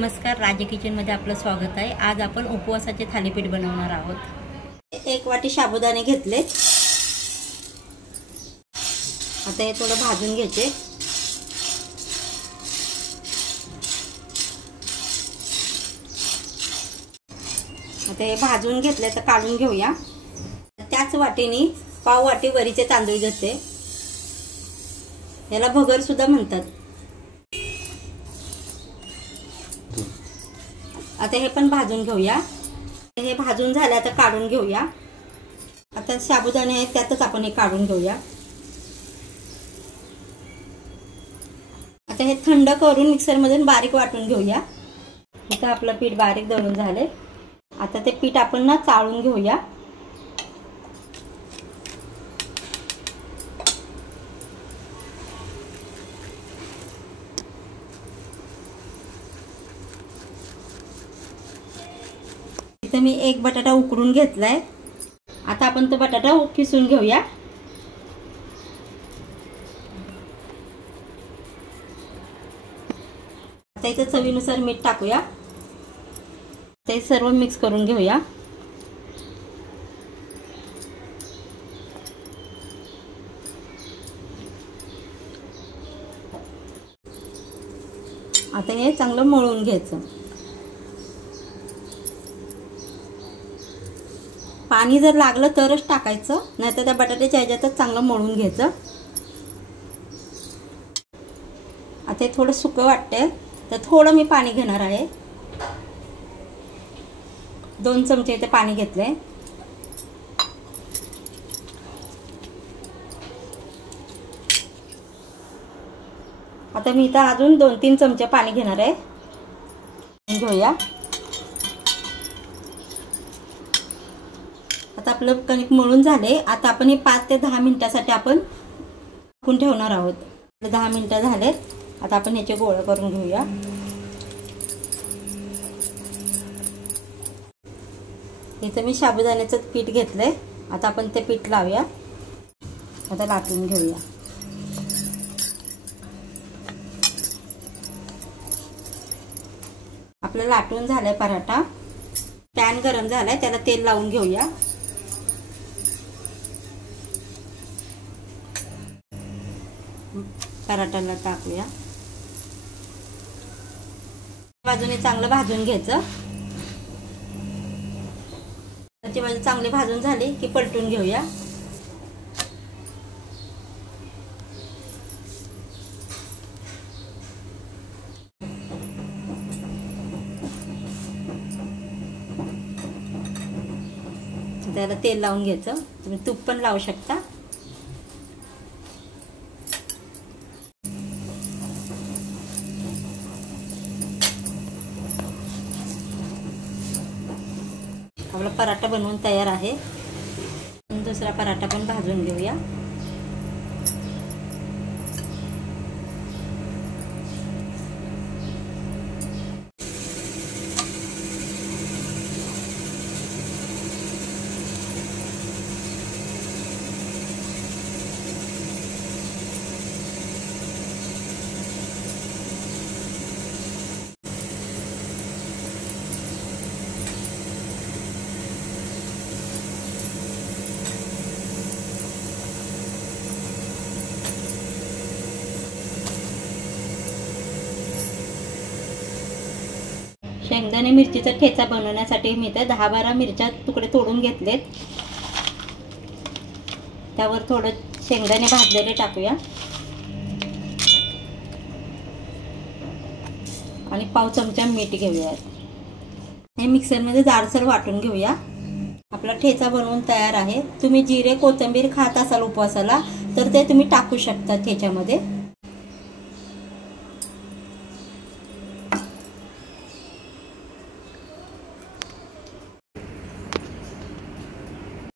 नमस्कार, राजे किचनमध्ये आपलं स्वागत आहे। आज आपण उपवासाचे थालीपीठ बनवणार आहोत। एक वाटी साबुदाणे घेतले, आता हे थोडं भाजून घ्यायचे। आता हे भाजून घेतले तर काढून घेऊया। त्याच वाटीने पाव वाटी वरीचे तांदूळ घेते, याला भगर सुद्धा म्हणतात। आता हे पण भाजून घेऊया। हे भाजून झाले आता काढून घेऊया। आता साबुदाणे आहे त्यातच आपण हे काढून घेऊया। आता हे थंड करून मिक्सर मधून बारीक वाटून घेऊया। इथं आपलं पीठ बारीक दळून झाले। आता ते पीठ आपण ना चाळून घेऊया। इथं मी एक बटाटा उकडून घेतलाय। आता आपण तो बटाटा किसून घेऊया। आता इथं चवीनुसार मीठ टाकूया। ते सर्व मिक्स करून घेऊया। आता हे चांगलं मळून घ्यायचं। पाणी जर लागलं तरच टाकायचं, नाहीतर त्या बटाट्याच्या ह्याच्यातच चांगलं मळून घ्यायचं। आता हे थोडं सुकं वाटतंय तर थोडं मी पाणी घेणार आहे। 2 चमचे इथे पाणी घेतले। आता मी इथं अजून 2-3 चमचे पाणी घेणार आहे। घेऊया। आता आपलं कणिक मळून झाले। आता आपण हे 5 ते 10 मिनिटासाठी आपण झाकून ठेवणार आहोत। 10 मिनिटं झालेत। आता आपण ह्याचे गोळे करून घेऊया। इथं मी साबुदाण्याचं पीठ घेतलंय। आता आपण ते पीठ लावूया। आता लाटून घेऊया। आपलं लाटून झालंय पराठा। पॅन गरम झालाय, त्याला तेल लावून घेऊया। पराठाला टाकूया। बाजूने चांगलं भाजून घ्यायचं। त्याची बाजू चांगली भाजून झाली की पलटून घेऊया। त्याला तेल लावून घ्यायचं। तुम्ही तूप पण लावू शकता। आपला पराठा बनवून तयार आहे। दुसरा पराठा पण भाजून घेऊया। शेंगदाणे मिरचीचा ठेचा बनवण्यासाठी मी इथे 10-12 मिरच्या तुकडे तोडून घेतलेत। त्यावर थोडं शेंगदाणे भाजलेले टाकूया आणि पाव चमचा मीठ घेऊया। हे मिक्सर मध्ये जाडसर वाटून घेऊया। आपला ठेचा बनवून तयार आहे। तुम्ही जिरे कोथिंबीर खात असाल उपवासाला तर ते तुम्ही टाकू शकता ठेच्यामध्ये।